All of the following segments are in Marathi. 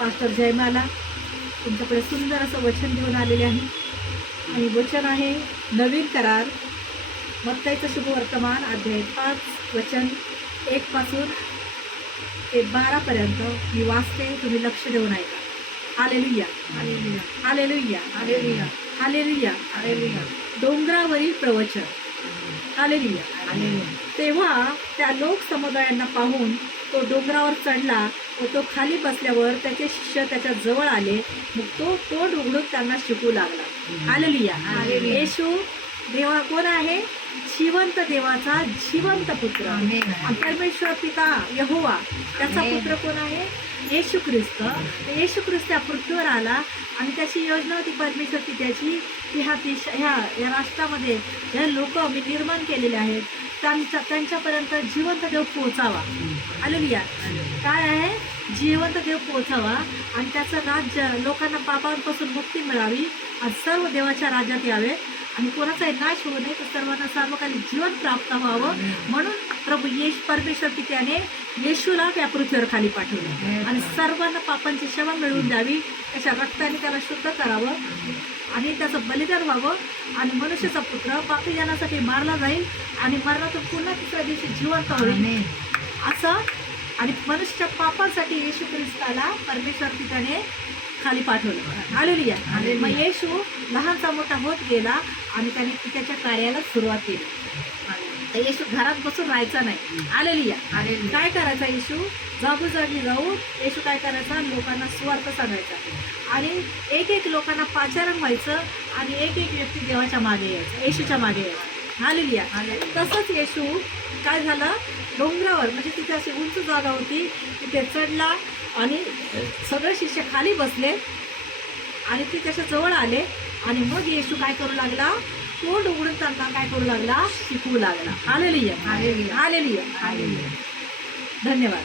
पास्टर जयमाला तुमच्याकडे सुंदर असं वचन घेऊन आलेले आहे. आणि वचन आहे नवीन करार, मत्ताईचं शुभवर्तमान अध्याय 5 वचन 1 पासून ते 12 पर्यंत मी वाचते. तुम्ही लक्ष देऊन ऐका. Hallelujah, hallelujah, hallelujah, hallelujah, hallelujah. Hallelujah, डोंगरावरील प्रवचन. हालेलुया. हालेलुया. तेव्हा त्या लोक समुदायांना पाहून तो डोंगरावर चढला व तो खाली बसल्यावर त्याचे शिष्य त्याच्या जवळ आले. मग तो तोंड उघडून त्यांना शिकवू लागला. हालेलुया. हालेलुया. येशू देवा कोण आहे? जिवंत देवाचा जिवंत पुत्र. आमेन. आणि परमेश्वर पिता यहोवा त्याचा आमेन. पुत्र कोण आहे? येशू ख्रिस्त. येशू ख्रिस्त या पृथ्वीवर आला आणि त्याची योजना होती परमेश्वर पित्याची की ह्या राष्ट्रामध्ये ज्या लोक मी निर्माण केलेले आहेत त्यांच्यापर्यंत जिवंत देव पोहोचावा. हालेलुया. काय आहे? जिवंत देव पोहोचावा आणि त्याचं राज्य लोकांना पापांपासून मुक्ती मिळावी आणि सर्व देवाच्या राज्यात यावे आणि कोणाचाही नाश होऊ नये तर सर्वांना सार्वकालिक जीवन प्राप्त व्हावं. म्हणून प्रभू परमेश्वर पित्याने येशूला त्या पृथ्वीवर खाली पाठवलं आणि सर्वांना पापांची क्षमा मिळवून द्यावी. त्याच्या रक्ताने त्याला शुद्ध करावं आणि त्याचं बलिदान व्हावं आणि मनुष्याचा पुत्र पापीजनासाठी मारला जाईल आणि मरणातून पुन्हा तिसऱ्या दिवशी जिवंत होईल असं. आणि मनुष्याच्या पापांसाठी येशू ख्रिस्ताला परमेश्वर पित्याने खाली पाठवलं. हालेलुया. मग येशू लहानचा मोठा होत गेला आणि त्याने त्याच्या कार्याला सुरुवात केली. तर येशू घरात बसून राहायचा नाही. हालेलुया. काय करायचा? येशू जागोजागी जाऊन येशू काय करायचा? लोकांना सुवार्थ सांगायचा आणि एक लोकांना पाचारण व्हायचं आणि एक व्यक्ती देवाच्या मागे यायचं, येशूच्या मागे यायचं. हालेलुया. तसंच येशू काय झालं? डोंगरावर म्हणजे तिथे अशी उंच जागा होती तिथे चढला आणि सगळे शिष्य खाली बसले आणि ते त्याच्या जवळ आले आणि मग येशू काय करू लागला? तोंड उघडून त्यांना काय करू लागला? शिकवू लागला. Hallelujah, hallelujah, hallelujah, hallelujah. धन्यवाद.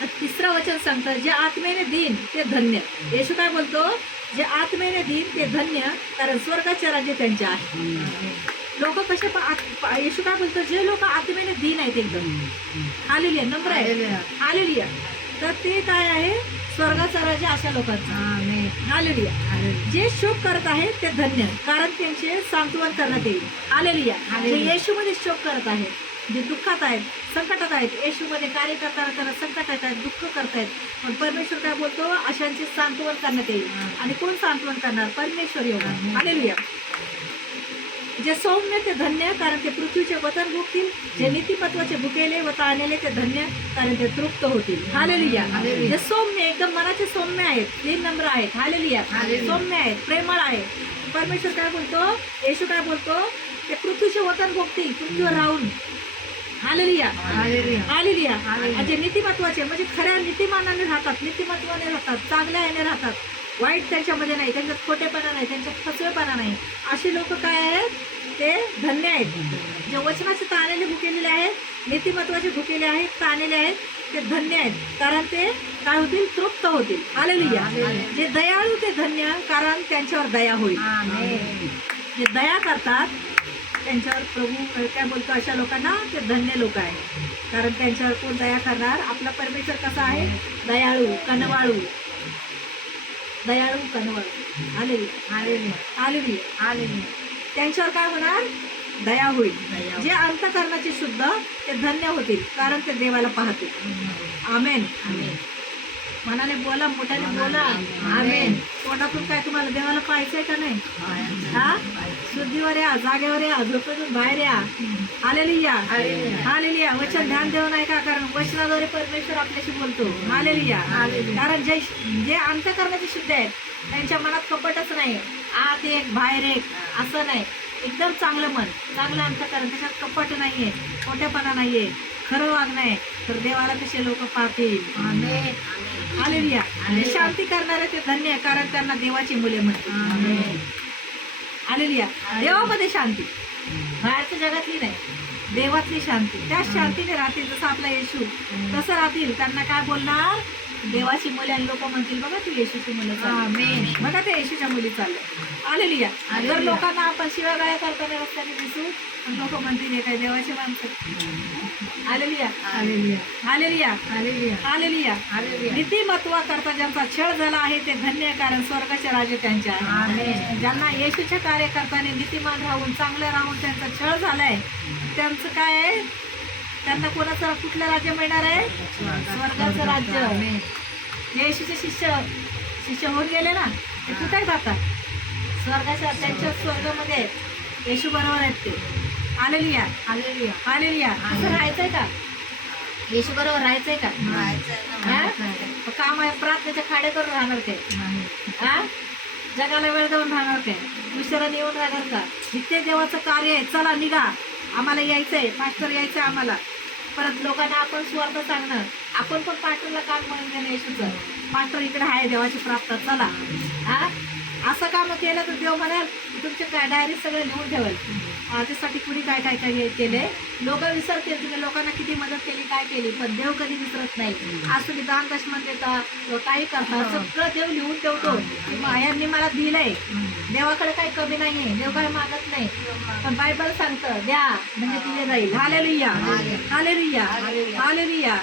तर तिसरं वचन सांगतं जे आत्मेने देईन ते धन्य. येशू काय बोलतो? जे आत्मेने देईन ते धन्य कारण स्वर्गाचे राज्य त्यांचे आहे. लोक कसे येशू काय बोलतो? जे लोक आत्मेने दीन आहेत एकदम. हालेलुया. नंबर आहे हालेलुया. तर ते काय आहे? स्वर्गाचा राज्य अशा लोकांचा. हालेलुया. जे शोक करत आहेत ते धन्य कारण त्यांचे सांत्वन करण्यात येईल. हालेलुया. जे येशूमध्ये शोक करत आहेत, जे दुःखात आहेत, संकटात आहेत, येशूमध्ये कार्य करताना त्यांना संकटात आहेत, दुःख करतायत, पण परमेश्वर काय बोलतो? अशांचे सांत्वन करण्यात येईल. आणि कोण सांत्वन करणार? परमेश्वर येऊन. हालेलुया. जे सौम्य ते धन्य कारण ते पृथ्वीचे वतन भोगतील. जे नीतिमत्वाचे भुकेले व ताळलेले ते धन्य कारण ते तृप्त होतील. हालेलुया. जे सौम्य एकदम मनाचे सौम्य आहेत, 3 नंबर आहेत. हालेलुया. सौम्य आहेत, प्रेमळ आहे. परमेश्वर काय बोलतो? येशू काय बोलतो? ते पृथ्वीचे वतन भोगतील पृथ्वीवर राहून. Hallelujah, hallelujah. आणि जे नीतिमत्वाचे म्हणजे खऱ्या नीतिमानाने राहतात, नीतिमत्वाने राहतात, चांगल्या याने राहतात, वाईट त्यांच्यामध्ये नाही, त्यांच्यात खोटेपणा नाही, त्यांच्यात फसवेपणा नाही, अशी लोक काय आहेत? ते धन्य आहेत. जे वचनाचे ताणलेले भुकेलेले आहेत, नीतिमत्वाचे भुकेले आहेत, ताणलेले आहेत, ते धन्य आहेत कारण ते काय होतील? तृप्त होतील. हालेलुया. जे दयाळू ते धन्य कारण त्यांच्यावर दया होईल. जे दया करतात त्यांच्यावर प्रभू काय बोलतो? अशा लोकांना ते धन्य लोक आहेत कारण त्यांच्यावर कोण दया करणार? आपला परमेश्वर कसा आहे? दयाळू, कनवाळू, दयाळू, कनवाळू. Hallelujah, hallelujah, hallelujah, hallelujah. त्यांच्यावर काय होणार? दया होईल. जे अंतःकरणाचे शुद्ध ते धन्य होतील कारण ते देवाला पाहतील. आमेन. मनाने बोला, मोठ्याने बोला. आमेन. तोंडातून काय तुम्हाला देवाला पाहायचंय का नाही? हा, शुद्धीवर या, जागेवर या, झोपेतून बाहेर या. Hallelujah, hallelujah. वचन ध्यान देऊन ऐका कारण वचनाद्वारे परमेश्वर आपल्याशी बोलतो. हालेलुया. कारण जे अंतःकरणाचे शुद्ध आहेत त्यांच्या मनात कपटच नाही, आत एक बाहेर एक असं नाही. एकदम चांगलं मन, चांगलं अंतःकरण, त्याच्यात कपट नाहीये, खोटेपणा नाहीये, खरं वागणं आहे तर देवाला कसे लोक पाहतील. हालेलुया. शांती करणारे ते धन्य कारण त्यांना देवाची मुले म्हणतील. हालेलुया. देवामध्ये शांती, बाहेरच्या जगातली नाही, देवातली शांती. त्या शांतीने राहतील. जसं आपला येशू तसं राहतील. त्यांना काय बोलणार? देवाची मुले आणि लोक म्हणतील बघा ती येशूची मुलं आमेन. चालली. बघा ते येशूच्या मुली चालल्या. आलेलिया. जर हालेलुया. लोकांना आपण शिवागाळ्या करताना रस्त्याने दिसू पण लोक म्हणतील हे काय देवाचे माणसं. आलेलिया. हालेलुया. आलेलिया. हालेलुया. आलेलिया. हालेलुया. नीतिमत्वा करता ज्यांचा छळ झाला आहे ते धन्य, कारण स्वर्गाचे राज्य त्यांचे आहे. आमेन. ज्यांना येशूच्या कार्यकर्त्याने नीतिमान राहून चांगलं राहून त्यांचा छळ झालाय त्यांचं काय आहे, त्यांना कोणाचं कुठलं राज्य मिळणार आहे? स्वर्गाचं राज्य. आमेन. जे येशूचे शिष्य होऊन गेले ना ते कुठे जातात? स्वर्गाच्या त्यांच्या स्वर्गामध्ये आहेत. येशू बरोबर आहेत ते. आलेलिया. हालेलुया. आलेलिया. असं राहायचंय का? येशू बरोबर राहायचंय का? हा? काम आहे प्रार्थनेच्या खाडे करून राहणार ते. हा? जगाला वेळ देऊन राहणार ते. उशिराने येऊन राहणार का? जिथे देवाचं कार्य आहे चला निघा, आम्हाला यायचंय, मास्टर यायचंय आम्हाला. परत लोकांना आपण स्वार्थ सांगणं, आपण पण पास्टरला काम म्हणून देणं येशूचं. पास्टर इकडे आहे देवाची प्रार्थना चला. हा? असं काम केलं तर देव म्हणाल तुमचे काय डायरी सगळं लिहून ठेवाल. त्यासाठी कुणी काय काय काय केले लोक विसरतील, तुम्ही लोकांना किती मदत केली काय केली, पण देव कधी विसरत नाही. आज तुम्ही दान दशमन देता किंवा काही करता सगळं देव लिहून ठेवतो. यांनी मला दिलंय. देवाकडे काही कमी नाहीये, देव काय मागत नाही, पण बायबल सांगतं द्या म्हणजे दिले जाईल. हालेलुया. हालेलुया. हालेलुया.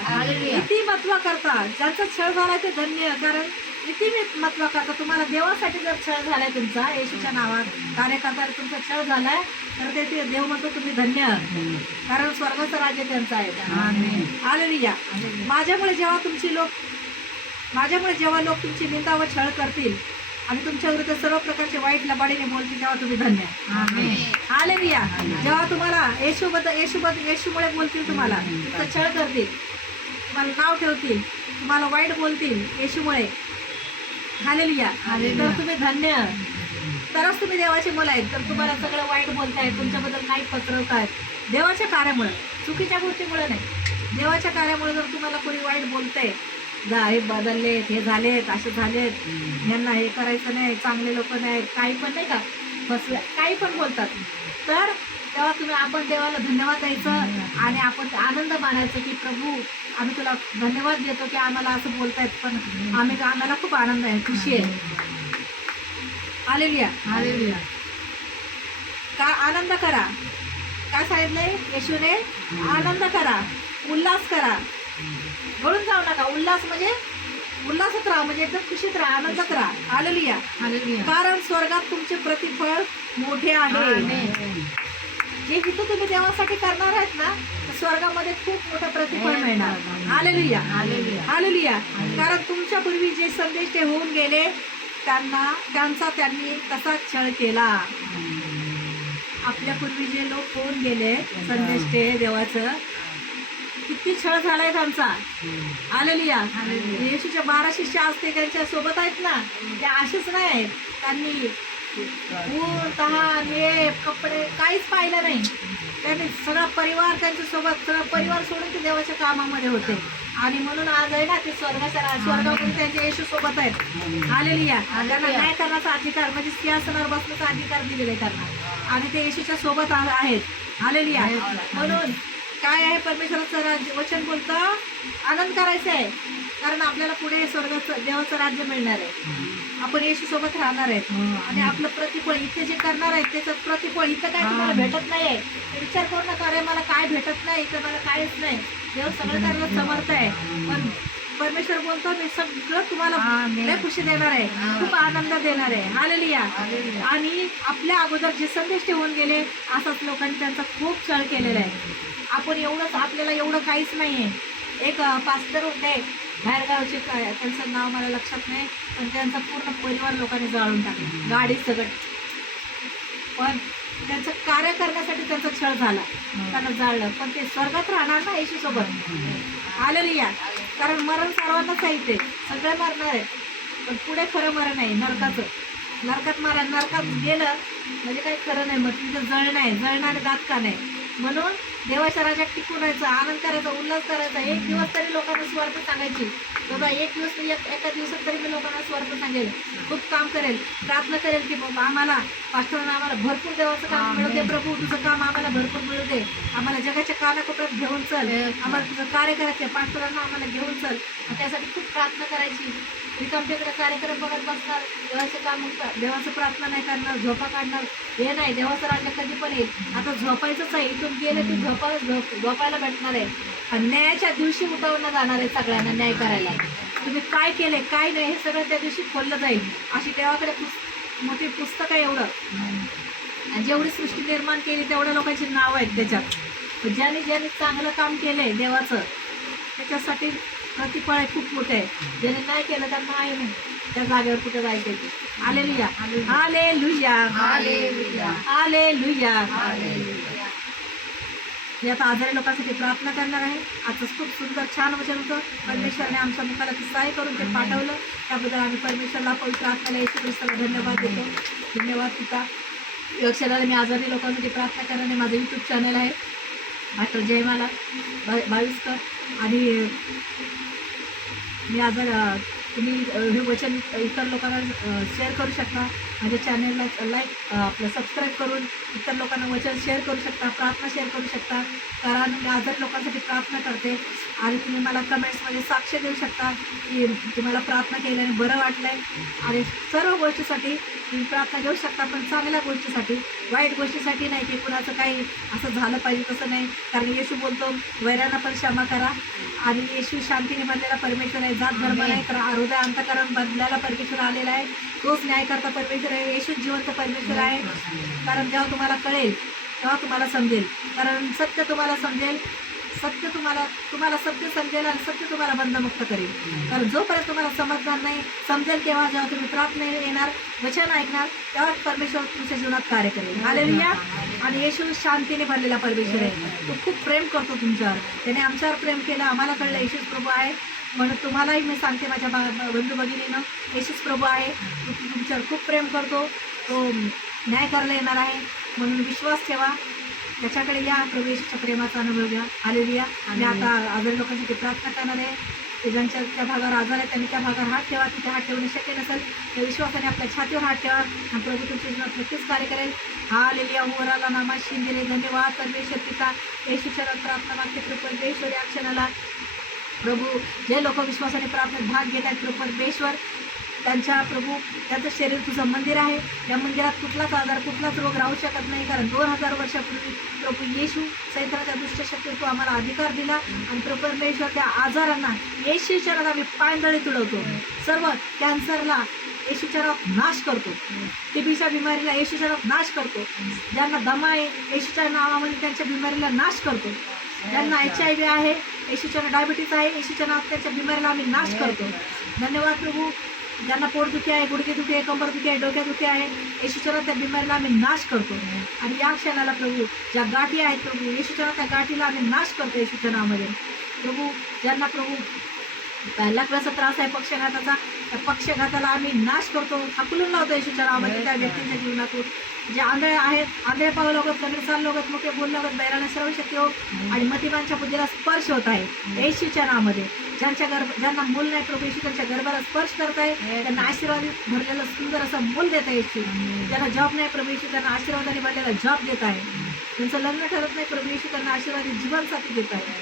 नीतिमत्व करता ज्यांचा छळ झाला ते धन्य, कारण नीतिमत्व करता. तुम्हाला देवासाठी जर छळ झालाय तुमचा येशूच्या नावात कार्यकर्त्याला तुमचा छळ झालाय तर ते देव म्हणतो तुम्ही धन्य, कारण स्वर्गाचं राज्य त्यांचं आहे. हालेलुया. माझ्यामुळे जेव्हा लोक तुमची निंदा व छळ करतील आणि तुमच्या विरुद्ध सर्व प्रकारचे वाईट लबाडीने बोलतील तेव्हा तुम्ही धन्य. हालेलुया. जेव्हा तुम्हाला येशूमुळे बोलतील, तुम्हाला तुमचा छळ करतील, तुम्हाला नाव ठेवतील, तुम्हाला वाईट बोलतील येशूमुळे, हालेलुया, तर तुम्ही धन्य. तरच तुम्ही देवाची मुलं आहेत. तर तुम्हाला सगळं वाईट बोलतायत, तुमच्याबद्दल काही पसरवतायत देवाच्या कार्यामुळे, चुकीच्या गोष्टीमुळे नाही. देवाच्या कार्यामुळे जर तुम्हाला कोणी वाईट बोलतंय, हे बदललेत, हे झालेत, असे झालेत, यांना हे करायचं नाही, चांगले लोक नाहीत, काही पण नाही का बस काही पण बोलतात, तर तेव्हा आपण देवाला धन्यवाद द्यायचं आणि आपण आनंद मानायचं की प्रभू आम्ही तुला धन्यवाद देतो की आम्हाला असं बोलतायत, पण आम्हाला खूप आनंद आहे, खुशी आहे. हालेलुया. हालेलुया. का आनंद करा, काय सांगितलंय येशूने? आनंद करा, उल्हास करा, गळून जाऊ नका. उल्हास म्हणजे उल्हासात राहा, म्हणजे एकदम खुशीत राहा, आनंदात राहा. हालेलुया. हालेलुया. कारण स्वर्गात तुमचे प्रतिफळ मोठे आहे. आमेन. जे इथं तुम्ही देवासाठी करणार आहेत ना, तर स्वर्गामध्ये खूप मोठं प्रतिफळ मिळणार. हालेलुया. हालेलुया. हालेलुया. कारण तुमच्या पूर्वी जे संदेश ते होऊन गेले त्यांचा त्यांनी तसाच छळ केला. आपल्या पूर्वी जे लोक होऊन गेले संदेश ते देवाचं, किती छळ झालाय त्यांचा. हालेलुया. येशूच्या 12 शिष्य असते त्यांच्या सोबत आहेत ना, ते असेच नाही आहेत. त्यांनी ऊन तहान हे कपडे काहीच पाहिलं नाही. त्यांनी सगळा परिवार त्यांच्यासोबत, सगळा परिवार सोडून ते देवाच्या कामामध्ये होते. आणि म्हणून आज आहे ना ते स्वर्गामध्ये त्यांच्या येशू सोबत आहेत. हालेलुया. त्यांना न्याय करण्याचा अधिकार, म्हणजे सिंहासनावर बसण्याचा अधिकार दिलेला आहे त्यांना, आणि ते येशूच्या सोबत आहेत. हालेलुया. म्हणून काय आहे, परमेश्वराचं वचन बोलतं आनंद करायचा आहे, कारण आपल्याला पुढे स्वर्गाचं देवाचं राज्य मिळणार आहे. आपण येशू सोबत राहणार आहेत आणि आपलं प्रतिफळ इथे जे करणार आहे त्याचं प्रतिफळ इथं काय तुम्हाला भेटत नाहीये. विचार करू नका अरे मला काय भेटत नाही, इथं मला काहीच नाही. देव सगळं करण्यास समर्थ आहे, पण परमेश्वर बोलतो मी सगळं तुम्हाला लय खुशी देणार आहे, खूप आनंद देणार आहे. हालेलुया. आणि आपल्या अगोदर जे संदेश ठेवून गेले असाच लोकांनी त्यांचा खूप छळ केलेला आहे. आपण एवढंच, आपल्याला एवढं काहीच नाहीये. एक पास्टर होते बाहेरगावचे, त्यांचं नाव मला लक्षात नाही, पण त्यांचा पूर्ण परिवार लोकांनी जाळून टाकला, गाडी सगळं. पण त्यांचं कार्य करण्यासाठी त्यांचा छळ झाला, त्यांना जाळलं, पण ते स्वर्गात राहणार ना येशू सोबत. हालेलुया. कारण मरण सर्वांनाच आहे, ते सगळे मरणार आहे, पण पुढे खरं मरण आहे नरकाचं. नरकात गेलं म्हणजे काही खरं नाही, मग तिथं जळण आहे, जळणारे दात का नाही. म्हणून देवाच्या राज्यात टिकून राहायचं, आनंद करायचा, उल्हास करायचा. एक दिवस तरी लोकांना स्वार्थ सांगायची. बाबा एक दिवस तरी एका दिवसात तरी मी लोकांना स्वार्थ सांगेल, खूप काम करेल, प्रार्थना करेल की बाबा आम्हाला पास्टरांना आम्हाला भरपूर देवाचं काम मिळू दे प्रभू, तुझं काम आम्हाला भरपूर मिळू दे, आम्हाला जगाच्या कानाकोपऱ्यात घेऊन चल, आम्हाला तुझं कार्य करायचं आहे, पास्टरांना आम्हाला घेऊन चल. त्यासाठी खूप प्रार्थना करायची. रिकामटेकडे कार्यक्रम बघत बसणार, देवाचं काम देवाचं प्रार्थना नाही करणार, झोपा काढणार, हे नाही. देवाचं राज्य कधी पण येईल. आता झोपायचंच आहे, इथून गेलं की झोपायला भेटणार आहे. आणि न्यायाच्या दिवशी उठवणं जाणार आहे सगळ्यांना न्याय करायला. तुम्ही काय केले काय नाही हे सगळं त्या दिवशी खोललं जाईल. अशी देवाकडे मोठी पुस्तक आहे एवढं. आणि जेवढी सृष्टी निर्माण केली तेवढ्या लोकांची नावं आहेत त्याच्यात. ज्याने ज्याने चांगलं काम केलंय देवाचं त्याच्यासाठी प्रतिफळ आहे खूप मोठं आहे. ज्याने नाही केलं त्यांना आहे नाही त्या जागेवर कुठे जायचं. Hallelujah, hallelujah, hallelujah, hallelujah. मी आता आजारी लोकांसाठी प्रार्थना करणार आहे. आजच खूप सुंदर छान वचन होतं. परमेश्वराने आमच्या मुखाला सहाय्य करून ते पाठवलं, त्याबद्दल आम्ही परमेश्वरला पवित्र आत्म्याला येशू ख्रिस्ताला धन्यवाद देतो. धन्यवाद पिता. या क्षणाला मी आजारी लोकांसाठी प्रार्थना करणारे माझं यूट्यूब चॅनल आहे मास्टर जयमाला बावीसकर. आणि मी तुम्ही हे वचन इतर लोकांना शेअर करू शकता. माझ्या चॅनलला आपलं सबस्क्राईब करून इतर लोकांना वचन शेअर करू शकता, प्रार्थना शेअर करू शकता. कारण मी आजारी लोकांसाठी प्रार्थना करते. आणि तुम्ही मला कमेंट्समध्ये साक्ष देऊ शकता की तुम्हाला प्रार्थना केल्याने बरं वाटलं आहे. आणि सर्व गोष्टीसाठी तुम्ही प्रार्थना घेऊ शकता, पण चांगल्या गोष्टीसाठी, वाईट गोष्टीसाठी नाही की कुणाचं काही असं झालं पाहिजे तसं नाही. कारण येशू बोलतो वैरांना पण क्षमा करा. आणि येशू शांतीने बनलेला परमेश्वर आहे, जात धर्म नाही तर हृदय अंतःकरण बदलायला परमेश्वर आलेला आहे. तोच न्याय करता परमेश्वर आहे. येशू जिवंत परमेश्वर आहे. कारण जेव्हा तुम्हाला कळेल तेव्हा तुम्हाला समजेल. कारण सत्य तुम्हाला समजेल, सत्य तुम्हाला सत्य समजेल आणि सत्य तुम्हाला बंधमुक्त करेल. कारण जोपर्यंत तुम्हाला समजणार नाही, समजेल केव्हा जेव्हा तुम्ही प्रार्थना येणार, वचन ऐकणार, तेव्हा परमेश्वर तुमच्या जीवनात कार्य करेल. हालेलुया. आणि येशू शांतीने भरलेला परमेश्वर आहे. तो खूप प्रेम करतो तुमच्यावर. त्याने आमच्यावर प्रेम केलं, आम्हाला कळलं येशूच प्रभू आहे. म्हणून तुम्हालाही मी सांगते माझ्या बंधू भगिनीनं, येशूच प्रभू आहे. तो तुमच्यावर खूप प्रेम करतो. तो न्याय करायला येणार आहे. म्हणून विश्वास ठेवा, त्याच्याकडे या, प्रभू येशूच्या प्रेमाचा अनुभव घ्या. हालेलुया. आणि आता आजारी लोकांसाठी प्रार्थना करणार आहे. ते ज्यांच्या त्या भागावर आजार आहे त्यांनी त्या भागावर हात ठेवा. तिथे हात ठेवणे शक्य नसेल त्या विश्वासाने आपल्या छातीवर हात ठेवा आणि प्रभू तुमच्या जीवनात नक्कीच कार्य करेल. हालेलुया. वराला नामा शिंदिरे. धन्यवाद परमेश्वर पिता. येशूच्या प्रार्थना मागते प्रभू परमेश्वर. या क्षणाला प्रभू जे लोक विश्वासाने प्रार्थनेत भाग घेत आहेत प्रभू परमेश्वर, त्यांच्या प्रभू त्यांचं शरीर तुझं मंदिर आहे. या मंदिरात कुठलाच आजार कुठलाच रोग राहू शकत नाही. कारण 2000 वर्षापूर्वी प्रभू येशू सैतानाच्या दुष्टशक्तीवर तू आम्हाला अधिकार दिला. आणि प्रभू परमेश्वर त्या आजारांना येशूच्या नावात आम्ही पायंदळी तुडवतो. सर्व कॅन्सरला येशूच्या नावात नाश करतो. टीबीच्या बिमारीला येशूच्या नावात नाश करतो. ज्यांना दमा आहे येशूच्या नावामध्ये त्यांच्या बिमारीला नाश करतो. ज्यांना HIV आहे येशूच्या डायबिटीस आहे येशूच्या नावात त्यांच्या बिमारीला आम्ही नाश करतो. धन्यवाद प्रभू. ज्यांना पोटदुखी आहे, गुडघेदुखी आहे, कंबरदुखी आहे, डोक्यादुखी आहे येशूच्या नावात त्या बिमारीला आम्ही नाश करतो. आणि या क्षणाला प्रभू ज्या गाठी आहेत प्रभू येशूच्या नावात त्या गाठीला आम्ही नाश करतो येशूच्या नावामध्ये. प्रभू ज्यांना प्रभू लाकडाचा त्रास आहे पक्षघाताचा, त्या पक्षघाताला आम्ही नाश करतो, हाकलून लावतो येशूच्या नावामध्ये त्या व्यक्तींच्या जीवनातून. जे आंधळे आहेत, आंधळे पाहू लागत, कमी चाल लागत, मोठे बोल लागत, बैराने सर्व शक्ती हो आणि मतिमांच्या बुद्धीला स्पर्श होत आहे येशूच्या नावामध्ये. ज्यांना मूल नाही प्रभू येशू त्यांच्या गर्भाला स्पर्श करत आहे. त्यांना आशीर्वादित भरलेलं सुंदर असं मूल देत आहे येशू. ज्यांना जॉब नाही प्रभू येशू त्यांना आशीर्वादाने भरलेला जॉब देत आहे. त्यांचं लग्न ठरत नाही प्रभू येशू त्यांना आशीर्वादित जीवनसाथी देत आहे.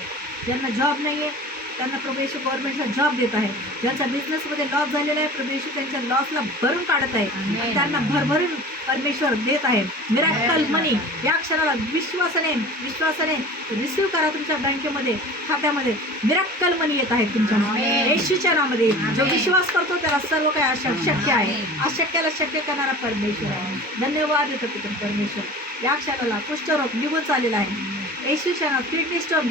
ज्यांना जॉब नाही आहे त्यांना प्रभू येशू गव्हर्नमेंटचा जॉब देत आहे. ज्यांचा बिझनेसमध्ये लॉस झालेला आहे प्रभू येशू त्यांच्या लॉसला भरून काढत आहे. त्यांना भरभरून परमेश्वर देत आहे मिराकल मनी. या क्षणाला विश्वासाने रिसीव्ह करा. तुमच्या बँकेमध्ये खात्यामध्ये मिराकल मनी येत आहे तुमच्या येशूच्या नावामध्ये. जो विश्वास करतो त्याला सर्व काही शक्य आहे. अशक्याला शक्य करणारा परमेश्वर आहे. धन्यवाद देतो तिथे परमेश्वर. या क्षणाला कुष्ठरोग निघून चाललेला आहे येशूच्या नावात. किडनी स्टोन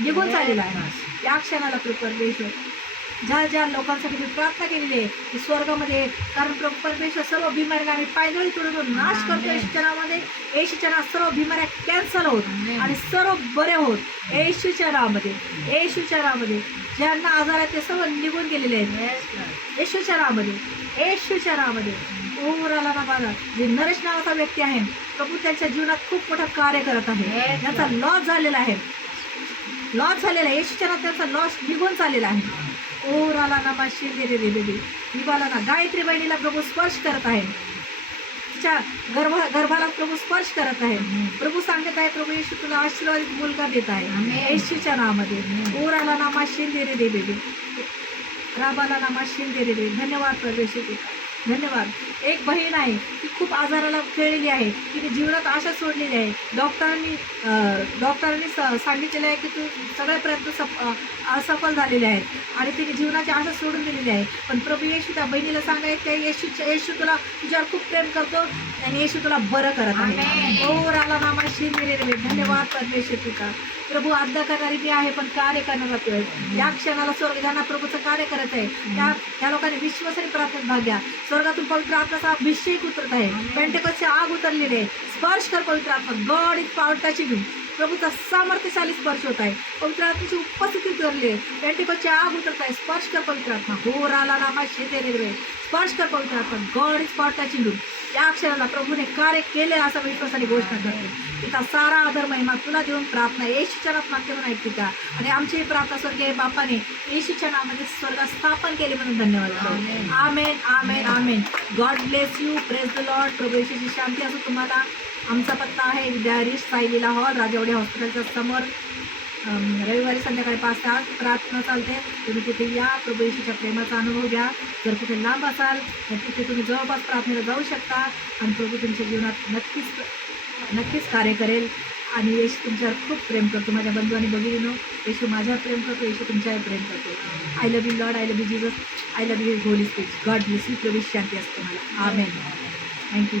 निघून चाललेला आहे या क्षणाला परमेश्वर. ज्या लोकांसाठी मी प्रार्थना केलेली आहे की स्वर्गामध्ये, कारण प्रभू परमेश्वर सर्व बिमाऱ्या आम्ही पायदळी तुडवून नाश करतो येशूच्या नावामध्ये. येशूच्या नावात सर्व बिमाऱ्या कॅन्सल होत आणि सर्व बरे होत येशूच्या नावामध्ये. येशूच्या नावामध्ये ज्यांना आजार आहे ते सर्व निघून गेलेले आहेत येशूच्या नावामध्ये. येशूच्या नावामध्ये ओराला ना बाला जे नरेश नावाचा व्यक्ती आहे, प्रभू त्यांच्या जीवनात खूप मोठं कार्य करत आहे. त्यांचा लॉस झालेला आहे, येशूच्या नावात त्यांचा लॉस निघून चाललेला आहे. ओराला ना माशिंदे रे रे रे विवाला ना गायत्री बहिणीला प्रभू स्पर्श करत आहे, तिच्या गर्भाला प्रभू स्पर्श करत आहे. प्रभू सांगत आहे, प्रभू येशू तुला आशीर्वादित मुलगा देत आहे येशूच्या नावामध्ये. ओराला ना माशिंदे रे रे रे राबाला ना माशिंदे रे रे. धन्यवाद प्रभू येशू, धन्यवाद. एक बहीण आहे, ती खूप आजाराला खेळलेली आहे, तिने जीवनात आशा सोडलेली आहे. डॉक्टरांनी सांगितलेलं आहे की तू सगळे प्रयत्न असफल झालेले आहेत आणि तिने जीवनाची आशा सोडून दिलेली आहे. पण प्रभू येशू त्या बहिणीला सांगायचं की येशू तुला तुझ्यावर खूप प्रेम करतो आणि येशू तुला बरं करत आहे. ओ राला नामा शिंदे रे. धन्यवाद परमेश्वर तुझा. प्रभू आज्ञा करणारी मी आहे, पण कार्य करणारा तू आहे. या क्षणाला स्वर्ग ज्यांना प्रभूचं कार्य करत आहे त्या लोकांनी विश्वासाने प्रार्थनेत भाग घ्या. स्वर्गातून पवित्र आत्म्याचा अभिषेक उतरत आहे, पेंटेकोस्टची आग उतरलेली आहे. स्पर्श कर पवित्र आत्मा. God is power touching you. प्रभूचा सामर्थ्यशाली स्पर्श होत आहे, पवित्र आत्म्याची उपस्थिती उतरली आहे, पेंटेकोस्टची आग उतरत आहे. स्पर्श कर पवित्र आत्मा. हो राला नामा शेते रे. स्पर्श कर पवित्र आत्मा. God is power touching you. या अक्षराला प्रभूने कार्य केले असं विश्वासाने घोषणा करते. तिचा सारा आदर महिमा तुला देऊन प्रार्थना येशूच्या नावात मागते म्हणून ऐकते का. आणि आमची प्रार्थना स्वर्गीय बापाने येशूच्या नावामध्ये स्वर्गात स्थापन केले म्हणून धन्यवाद. Amen amen amen. God bless you. Praise the Lord. प्रभू येशूची शांती असो तुम्हाला. आमचा पत्ता आहे विद्यारीश साईलीला हॉल, राजवाडी हॉस्पिटलच्या समोर. रविवारी संध्याकाळी 5 ते 8 प्रार्थना चालते. तुम्ही तिथे या, प्रभू येशूच्या प्रेमाचा अनुभव घ्या. जर कुठे लांब असाल तर तिथे तुम्ही जवळपास प्रार्थनेला जाऊ शकता आणि प्रभू तुमच्या जीवनात नक्कीच कार्य करेल. आणि येशू तुमच्यावर खूप प्रेम करतो. माझ्या बंधू आणि भगिनीनो, येशू माझ्यावर प्रेम करतो, येशू तुमच्यावर प्रेम करतो. I love you Lord, I love you Jesus, I love you Holy Spirit. God bless you. प्रभू शांती असते मला. आमेन. थँक्यू.